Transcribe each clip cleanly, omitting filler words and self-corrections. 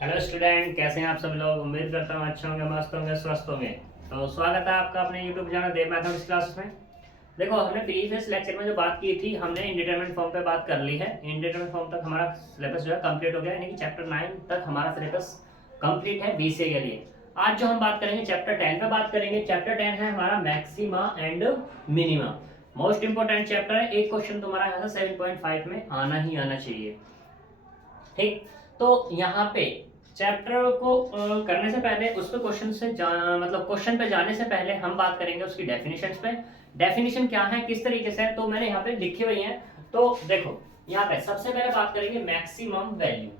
Hello student, कैसे हैं आप सब लोग। उम्मीद करता हूँ अच्छे होंगे, मस्त होंगे, स्वस्थ होंगे। तो स्वागत है आपका अपने यूट्यूब चैनल देव मैथमेटिक्स क्लासेस में। देखो, हमने प्रीवियस लेक्चर में जो बात की थी, हमने इंडिटरमिनेट फॉर्म पे बात कर ली है। इंडिटरमिनेट फॉर्म तक हमारा सिलेबस जो है कंप्लीट हो गया, यानी कि चैप्टर 9 तक हमारा सिलेबस कंप्लीट है बीसीए के लिए। आज जो हम बात करेंगे चैप्टर 10 पे बात करेंगे। चैप्टर 10 है हमारा maxima and minima. Most important chapter है। एक क्वेश्चन तुम्हारा यहाँ से 7.5 में आना ही आना चाहिए। ठीक, तो यहाँ पे चैप्टर को करने से पहले उस पे क्वेश्चन से मतलब क्वेश्चन पे जाने से पहले हम बात करेंगे उसकी डेफिनेशंस पे। डेफिनेशन क्या है, किस तरीके से है, तो मैंने यहाँ पे लिखी हुई है। तो देखो, यहाँ पे सबसे पहले बात करेंगे मैक्सिमम वैल्यू।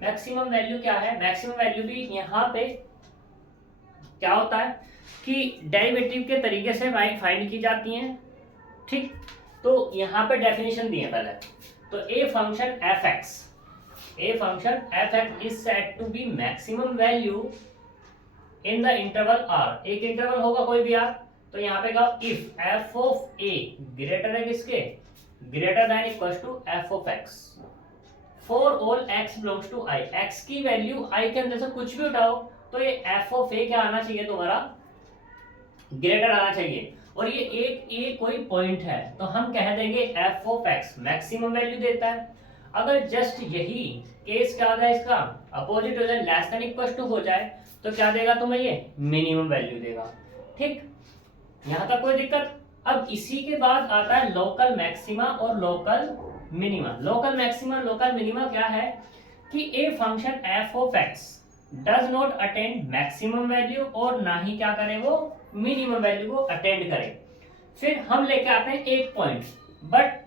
मैक्सिमम वैल्यू क्या है? मैक्सिमम वैल्यू भी यहाँ पे क्या होता है कि डेरिवेटिव के तरीके से फाइंड की जाती हैं। ठीक, तो यहाँ पे डेफिनेशन दी है पहले। तो ए function f x, a function f(x) is said to be maximum value in the interval r। एक इंटरवल होगा कोई भी r, तो यहाँ पे कहा if f of a greater है किसके, greater than equal to f of x for all x belongs to i। x की वैल्यू i के अंदर से कुछ भी उठाओ तो ये f of a क्या आना चाहिए, तुम्हारा ग्रेटर आना चाहिए। और ये एक a कोई पॉइंट है, तो हम कह देंगे f of x maximum value देता है। अगर जस्ट यही केस क्या होगा, इसका अपोजिट हो जाए, लेस देन इक्वल टू हो जाए, तो क्या देगा तुम्हें, ये मिनिमम वैल्यू देगा। ठीक, यहां तक कोई दिक्कत। अब इसी के बाद आता है लोकल मैक्सिमा और local minima. Local maxima local minima क्या है कि ए function F of x does not attend maximum value, और ना ही क्या करे वो मिनिमम वैल्यू को अटेंड करे। फिर हम लेके आते हैं एक पॉइंट, बट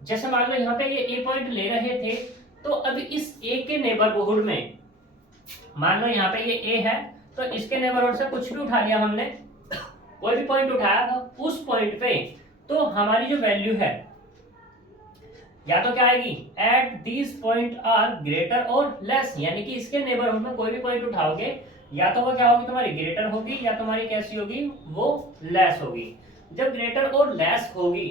जैसे मान लो यहाँ पे ये ए पॉइंट ले रहे थे, तो अब इस ए के नेबरहुड में मान लो यहाँ पे ये ए है, तो इसके नेबरहुड से कुछ भी उठा लिया हमने, कोई भी पॉइंट उठाया था उस पॉइंट पे, तो हमारी जो वैल्यू है या तो क्या आएगी, at this point are greater और लेस, यानी कि इसके नेबरहुड में कोई भी पॉइंट उठाओगे या तो वो क्या होगी, तुम्हारी ग्रेटर होगी या तुम्हारी कैसी होगी, वो लेस होगी। जब ग्रेटर और लेस होगी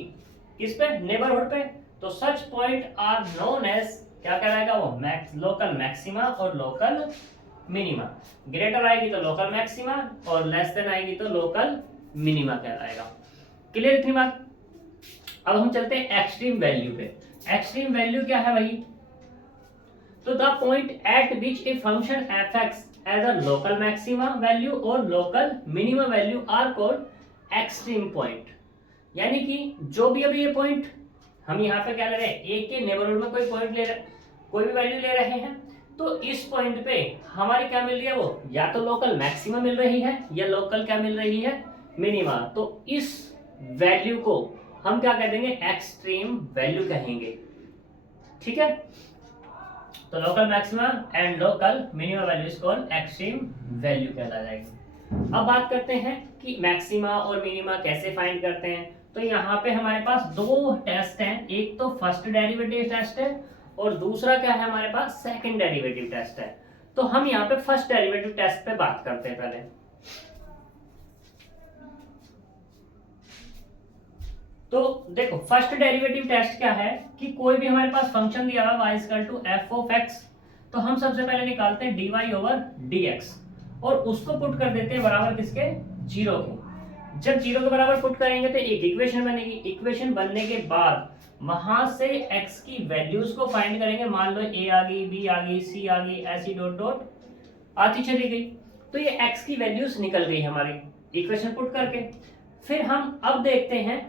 किस पे, नेबरहुड पे, तो सच पॉइंट आर नोन एज क्या कहलाएगा वो लोकल मैक्सिमा और लोकल मिनिमा। ग्रेटर आएगी तो लोकल मैक्सिमा और लेस देन आएगी तो लोकल मिनिमा कहलाएगा। क्लियर इतनी बात। अब हम चलते हैं एक्सट्रीम वैल्यू पे। एक्सट्रीम वैल्यू क्या है भाई, तो the point at which a function f x has a local maxima value और local minima value are called extreme point. यानी कि जो भी अभी ये पॉइंट हम यहाँ पे क्या ले रहे हैं, ए के नेबरहुड में कोई पॉइंट ले रहे, कोई भी वैल्यू ले रहे हैं, तो इस पॉइंट पे हमारी क्या मिल रही है, वो या तो लोकल मैक्सिमा मिल रही है या लोकल क्या मिल रही है, मिनिमा। तो इस वैल्यू को हम क्या कह देंगे, एक्सट्रीम वैल्यू कहेंगे। ठीक है, तो local maxima and local minima value is called extreme value कहला जाएगी। अब बात करते हैं कि मैक्सिमा और मिनिमा कैसे फाइंड करते हैं। तो यहाँ पे हमारे पास दो टेस्ट हैं, एक तो फर्स्ट डेरिवेटिव टेस्ट है और दूसरा क्या है हमारे पास, सेकंड डेरिवेटिव टेस्ट है। तो हम यहाँ पे फर्स्ट डेरिवेटिव टेस्ट पे बात करते हैं पहले। तो देखो, फर्स्ट डेरिवेटिव टेस्ट क्या है कि कोई भी हमारे पास फंक्शन दिया हुआ y equal to F of x, तो हम सबसे पहले निकालते हैं dy ओवर dx और उसको पुट कर देते हैं बराबर किसके, जीरो के। जब जीरो के बराबर पुट करेंगे तो एक इक्वेशन बनेगी। इक्वेशन बनने के बाद वहां से x की वैल्यूज को फाइंड करेंगे। मान लो a आ गई, b आ गई, c आ गई, ऐसी डॉट डॉट आती चली गई, तो ये x की वैल्यूज निकल गई हमारी इक्वेशन पुट करके। फिर हम अब देखते हैं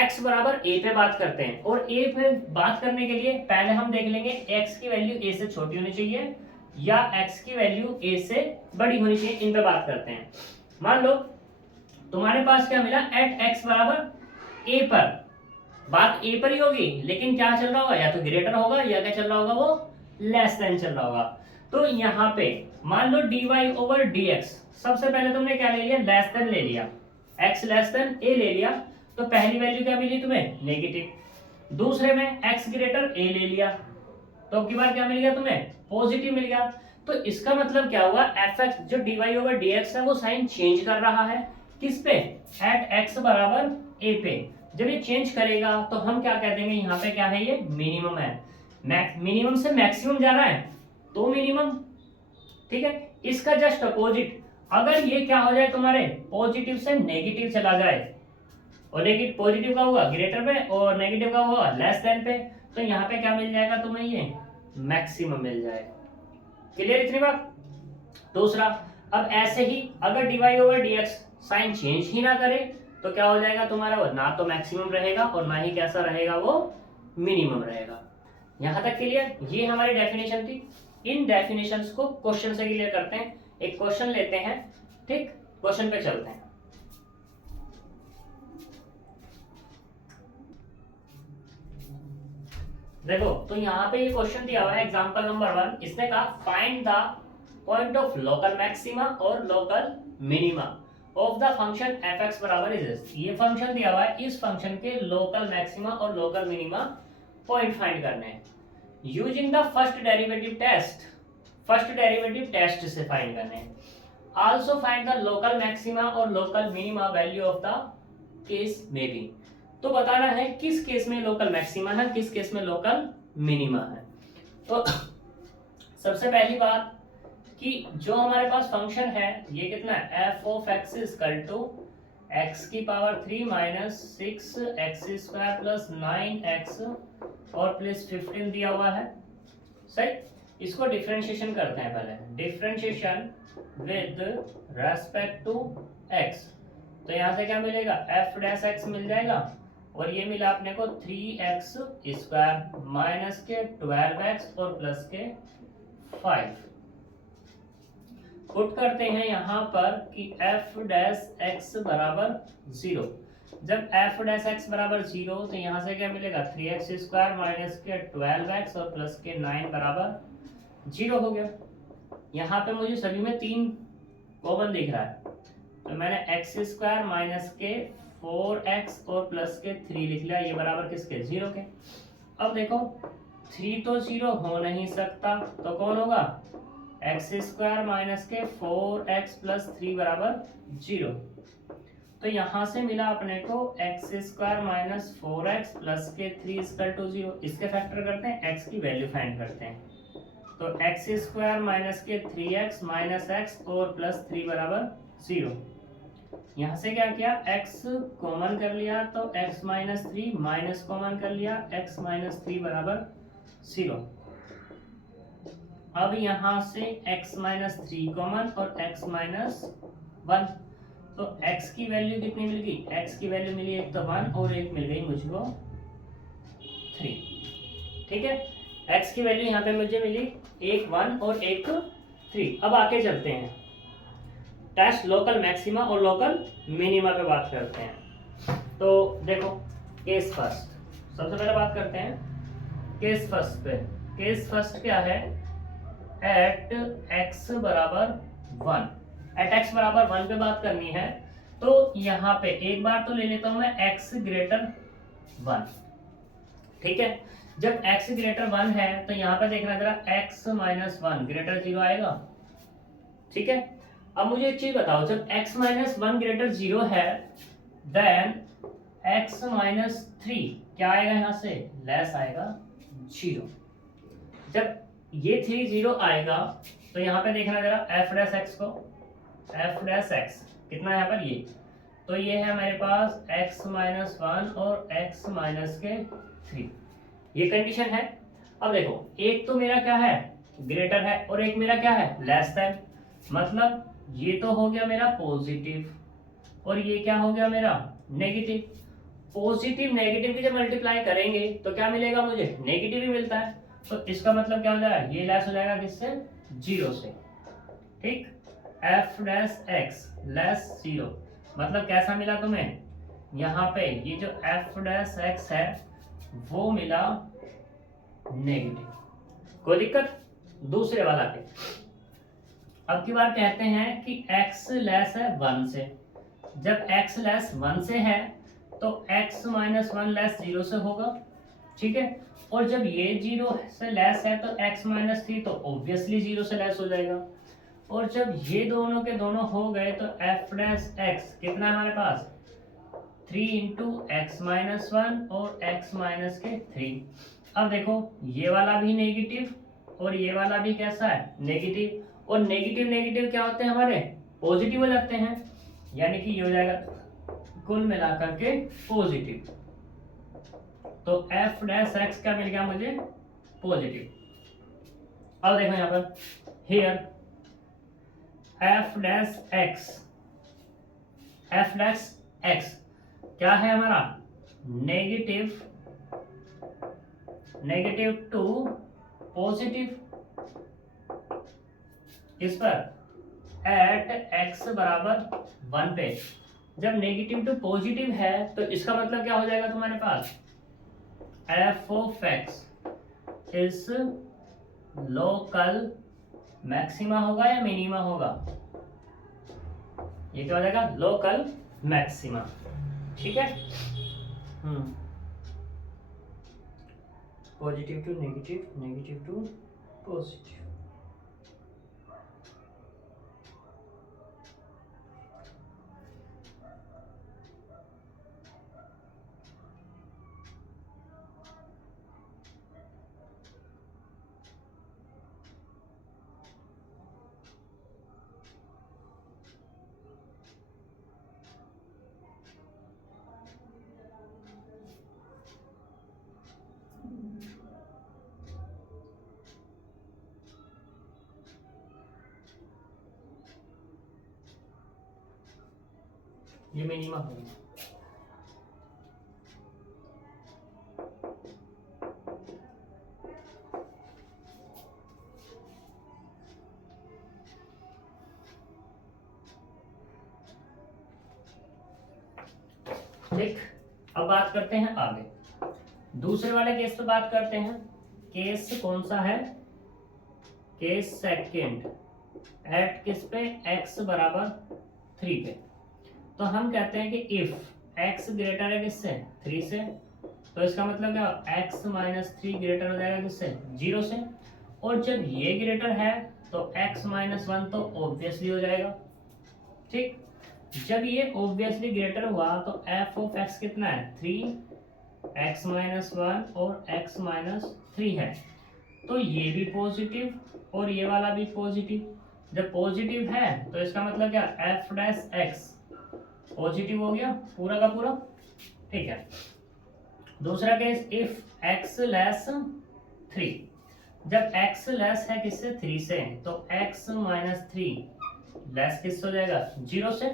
x बराबर a पे बात करते हैं, और a पे बात करने के लिए पहले हम देख लेंगे x की वैल्यू a से छोटी होनी चाहिए या x की वैल्यू a से बड़ी होनी चाहिए। इन पे बात करते हैं। मान लो तुम्हारे पास क्या मिला, एट x बराबर a पर, बात a पर ही होगी, लेकिन क्या चल रहा होगा, या तो ग्रेटर होगा या क्या चल रहा होगा, वो लेस देन चल रहा होगा। तो यहाँ पे मान लो dy ओवर dx, सबसे पहले तुमने क्या ले लिया, लेस देन ले लिया, x लेस देन a ले लिया, तो पहली वैल्यू क्या मिली तुम्हें, नेगेटिव। दूसरे में x ग्रेटर a ले लिया, तो अब की बार क्या मिल गया तुम्हें, पॉजिटिव मिल गया। तो इसका मतलब क्या हुआ, fx जो dy ओवर dx है वो साइन चेंज कर रहा है किस पे, एट x बराबर a पे। जब ये चेंज करेगा तो हम क्या कह देंगे, यहाँ पे क्या है, ये मिनिमम है। मिनिमम से मैक्सिमम जा रहा है तो मिनिमम, ठीक है। इसका जस्ट अपोजिट, अगर ये क्या हो जाए तुम्हारे पॉजिटिव से नेगेटिव चला जाए, और नेगेटिव पॉजिटिव का होगा ग्रेटर पे और नेगेटिव का होगा लेस देन पे, तो यहाँ पे क्या मिल जाएगा तुम्हें, ये मैक्सिमम मिल जाएगा। क्लियर इतनी बात। दूसरा, अब ऐसे ही अगर dy over dx sign change ही ना करे तो क्या हो जाएगा तुम्हारा, वो ना तो मैक्सिमम रहेगा और ना ही कैसा रहेगा, वो मिनिमम रहेगा। यहां तक क्लियर। ये हमारी डेफिनेशन थी। इन डेफिनेशंस को क्वेश्चन से क्लियर करते हैं। एक क्वेश्चन लेते हैं, ठीक, क्वेश्चन पे चलते हैं। देखो, तो यहाँ पे ये क्वेश्चन दिया हुआ है एग्जांपल नंबर 1। इसने कहा find the point of local maxima और local minima of the function f(x) बराबर इज। ये फंक्शन दिया हुआ है, इस फंक्शन के लोकल मैक्सिमा और लोकल मिनिमा पॉइंट फाइंड करने हैं using the first derivative test. First derivative test से फाइंड करने हैं। Also find the local maxima और local minima value of the case में बी। तो बताना है किस केस में लोकल मैक्सिमा है, किस केस में लोकल मिनिमा है। तो सबसे पहली बात कि जो हमारे पास फंक्शन है ये कितना है, f of x equal to x की power 3 minus 6x² plus 9x और प्लस 15 दिया हुआ है। सही। इसको डिफरेंशिएशन करते हैं पहले। Differentiation with respect to x, तो यहाँ से क्या मिलेगा, f डैश x मिल जाएगा और ये मिला अपने को 3x² माइनस के 12x और प्लस के 5। पुट करते हैं यहाँ पर कि f डैश x बराबर 0। जब f डैश x बराबर 0 तो यहाँ से क्या मिलेगा, 3x² माइनस के 12x और प्लस के 9 बराबर 0 हो गया। यहाँ पे मुझे सभी में 3 कॉमन दिख रहा है, तो मैंने x² माइनस के 4x और प्लस के 3 लिख लिया। ये बराबर किसके, 0 के। अब देखो 3 तो 0 हो नहीं सकता, तो कौन होगा, x² माइनस के 4x प्लस 3 बराबर 0। तो यहाँ से मिला अपने को x² माइनस 4x प्लस के 3 इक्वल टू 0। इसके फैक्टर करते हैं, x की वैल्यू फाइंड करते हैं। तो x² माइनस के 3x माइनस x और प्लस 3 बराबर 0। यहाँ से क्या किया, x कॉमन कर लिया तो x माइनस 3 माइनस कॉमन कर लिया, x माइनस 3 बराबर 0। अब यहाँ से x माइनस 3 कॉमन और x माइनस 1, तो x की वैल्यू कितनी मिल गई, x की वैल्यू मिली एक तो 1 और एक मिल गई मुझको 3। ठीक है, x की वैल्यू यहाँ पे मुझे मिली एक 1 और एक 3। अब आगे चलते हैं, टेस्ट लोकल मैक्सिमा और लोकल मिनिमा पे बात करते हैं। तो देखो केस फर्स्ट, सबसे पहले बात करते हैं केस फर्स्ट पे। केस फर्स्ट क्या है, एट x बराबर 1, एट x बराबर 1 पे बात करनी है। तो यहाँ पे एक बार तो ले लेता हूं मैं x ग्रेटर 1। ठीक है, जब x ग्रेटर 1 है तो यहाँ पे देखना जरा, x माइनस 1 ग्रेटर 0 आएगा। ठीक है, अब मुझे एक चीज बताओ, जब x माइनस 1 ग्रेटर 0 है देन x माइनस 3 क्या आएगा, यहाँ से लेस आएगा 0। जब ये 3 0 आएगा तो यहाँ पे देखना जरा f डैश x को, f डैश x कितना है यहाँ पर, ये तो ये है मेरे पास x माइनस 1 और x माइनस के 3, ये कंडीशन है। अब देखो एक तो मेरा क्या है, ग्रेटर है और एक मेरा क्या है, लेस देन। मतलब ये तो हो गया मेरा पॉजिटिव और ये क्या हो गया मेरा नेगेटिव। पॉजिटिव नेगेटिव की जब मल्टीप्लाई करेंगे तो क्या मिलेगा मुझे, नेगेटिव ही मिलता है। तो इसका मतलब क्या हो जाएगा, ये लेस हो जाएगा किससे, 0 से। ठीक, f डैश x लेस 0, मतलब कैसा मिला तुम्हें, यहाँ पे ये जो f डैश x है वो मिला नेगेटिव। कोई दिक्कत। दूसरे वाला पे अब की बार कहते हैं कि x लेस है 1 से। जब x लेस 1 से है तो x माइनस 1 लेस 0 से होगा। ठीक है, और जब ये 0 से लेस है तो x माइनस 3 तो ऑब्वियसली 0 से लेस हो जाएगा। और जब ये दोनों के दोनों हो गए तो f डैश x कितना है हमारे पास, 3 इंटू एक्स माइनस 1 और x माइनस के 3। अब देखो ये वाला भी नेगेटिव और ये वाला भी कैसा है, नेगेटिव, और नेगेटिव नेगेटिव क्या होते हैं हमारे, पॉजिटिव हो जाते हैं, यानी कि ये हो जाएगा कुल मिलाकर के पॉजिटिव। तो एफ डैश एक्स क्या मिल गया मुझे, पॉजिटिव। अब देखो यहाँ पर here F dash x, F dash x क्या है हमारा, नेगेटिव नेगेटिव टू पॉजिटिव, इस पर एट एक्स बराबर 1 पे। जब नेगेटिव टू पॉजिटिव है तो इसका मतलब क्या हो जाएगा तुम्हारे पास, एफ ऑफ एक्स इस लोकल मैक्सिमा होगा या मिनिमा होगा, ये क्या हो जाएगा, लोकल मैक्सिमा। ठीक है, positive to negative, negative to positive. ये मिनिमा होगा। ठीक, अब बात करते हैं आगे, दूसरे वाले केस पे बात करते हैं। केस कौन सा है, केस सेकंड, एट किस पे, x बराबर 3 पे। तो हम कहते हैं कि इफ x ग्रेटर है किससे, 3 से, तो इसका मतलब क्या, x माइनस 3 ग्रेटर हो जाएगा किससे, 0 से। और जब ये ग्रेटर है तो x माइनस 1 तो ऑब्वियसली हो जाएगा। ठीक, जब ये ऑब्वियसली ग्रेटर हुआ तो f ऑफ x कितना है, 3, x माइनस 1 और x माइनस 3 है, तो ये भी पॉजिटिव और ये वाला भी पॉजिटिव। जब पॉजिटिव है तो इसका मतलब क्या, f डैश x पॉजिटिव हो गया पूरा का पूरा। ठीक है, दूसरा केस, इफ x लेस 3, जब x लेस है किससे, 3 से, तो x माइनस 3 लेस किससे हो जाएगा, 0 से।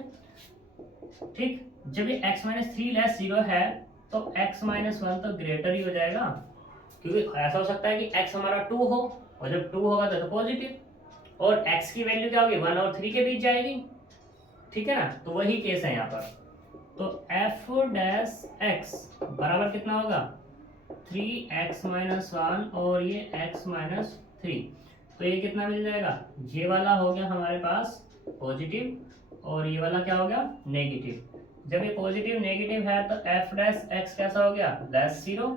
ठीक, जब ये x माइनस 3 लेस 0 है तो x माइनस 1 तो ग्रेटर ही हो जाएगा, क्योंकि ऐसा हो सकता है कि x हमारा 2 हो, और जब 2 होगा तो पॉजिटिव, और x की वैल्यू क्या होगी, 1 और 3 के बीच जाएगी। ठीक है ना, तो वही केस है यहाँ पर। तो f डैश x बराबर कितना होगा, 3x माइनस 1 और ये x माइनस 3, तो ये कितना मिल जाएगा, ये वाला हो गया हमारे पास पॉजिटिव और ये वाला क्या हो गया, नेगेटिव। जब ये पॉजिटिव नेगेटिव है तो f डैश x कैसा हो गया, लेस 0,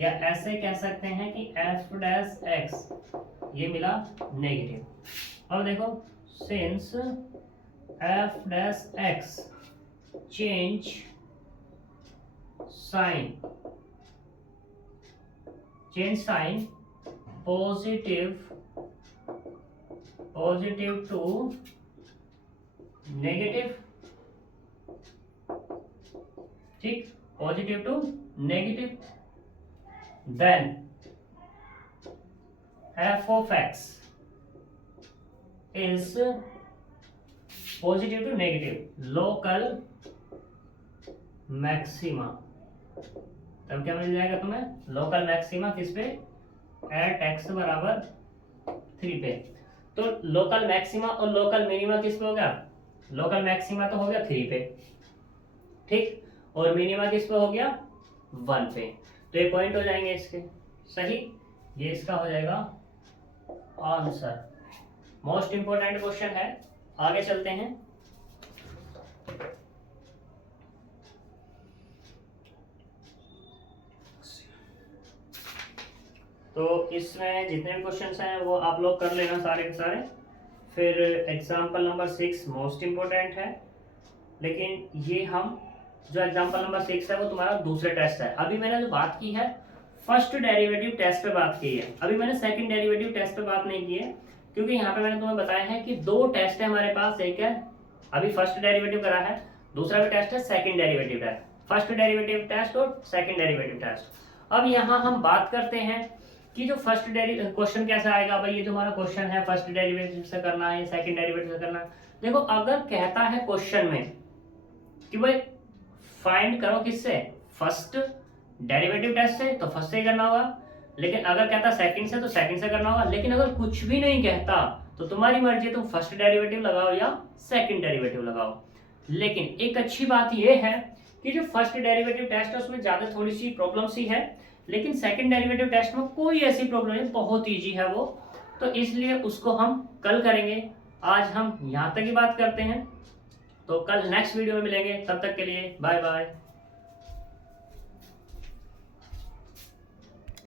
या ऐसे कह सकते हैं कि f डैश x ये मिला नेगेटिव। अब देखो, since f dash x change sign, change sign positive to negative. ठीक, positive to negative, then f of x is positive to negative local maxima. तब क्या मिल जाएगा तुम्हें, लोकल मैक्सिमा किस पे, एट x बराबर 3 पे। तो लोकल मैक्सिमा और लोकल मिनिमा किस पे हो गया, लोकल मैक्सिमा तो हो गया 3 पे, ठीक, और मिनिमा किस पे हो गया, 1 पे। तो ये पॉइंट हो जाएंगे इसके सही, ये इसका हो जाएगा आंसर। मोस्ट इंपोर्टेंट क्वेश्चन है, आगे चलते हैं। तो इसमें जितने भी क्वेश्चंस हैं वो आप लोग कर लेना सारे के सारे। फिर एग्जाम्पल नंबर 6 मोस्ट इंपोर्टेंट है, लेकिन ये हम जो एग्जाम्पल नंबर 6 है वो तुम्हारा दूसरे टेस्ट है। अभी मैंने जो बात की है फर्स्ट डेरिवेटिव टेस्ट पे बात की है, अभी मैंने सेकंड डेरिवेटिव टेस्ट पे बात नहीं की है, क्योंकि यहाँ पे मैंने तुम्हें बताया है कि दो टेस्ट है हमारे पास, एक है अभी फर्स्ट डेरिवेटिव करा है, दूसरा भी टेस्ट है second derivative test, first derivative test और सेकंड डेरिवेटिव टेस्ट। अब यहाँ हम बात करते हैं कि जो फर्स्ट डेरिवेटिव क्वेश्चन कैसा आएगा भाई, ये जो हमारा क्वेश्चन है फर्स्ट डेरिवेटिव से करना है सेकंड डेरिवेटिव से करना है। देखो अगर कहता है क्वेश्चन में कि भाई फाइंड करो किससे, फर्स्ट डेरिवेटिव टेस्ट से, तो फर्स्ट से ही करना होगा, लेकिन अगर कहता सेकंड से तो सेकंड से करना होगा। लेकिन अगर कुछ भी नहीं कहता तो तुम्हारी मर्जी, तुम फर्स्ट डेरिवेटिव लगाओ या सेकंड डेरिवेटिव लगाओ। लेकिन एक अच्छी बात यह है कि जो फर्स्ट डेरिवेटिव टेस्ट है उसमें ज्यादा थोड़ी सी प्रॉब्लम सी है, लेकिन सेकंड डेरिवेटिव टेस्ट में कोई ऐसी प्रॉब्लम नहीं, बहुत इजी है वो, तो इसलिए उसको हम कल करेंगे। आज हम यहाँ तक ही बात करते हैं, तो कल नेक्स्ट वीडियो में मिलेंगे, तब तक के लिए बाय बाय।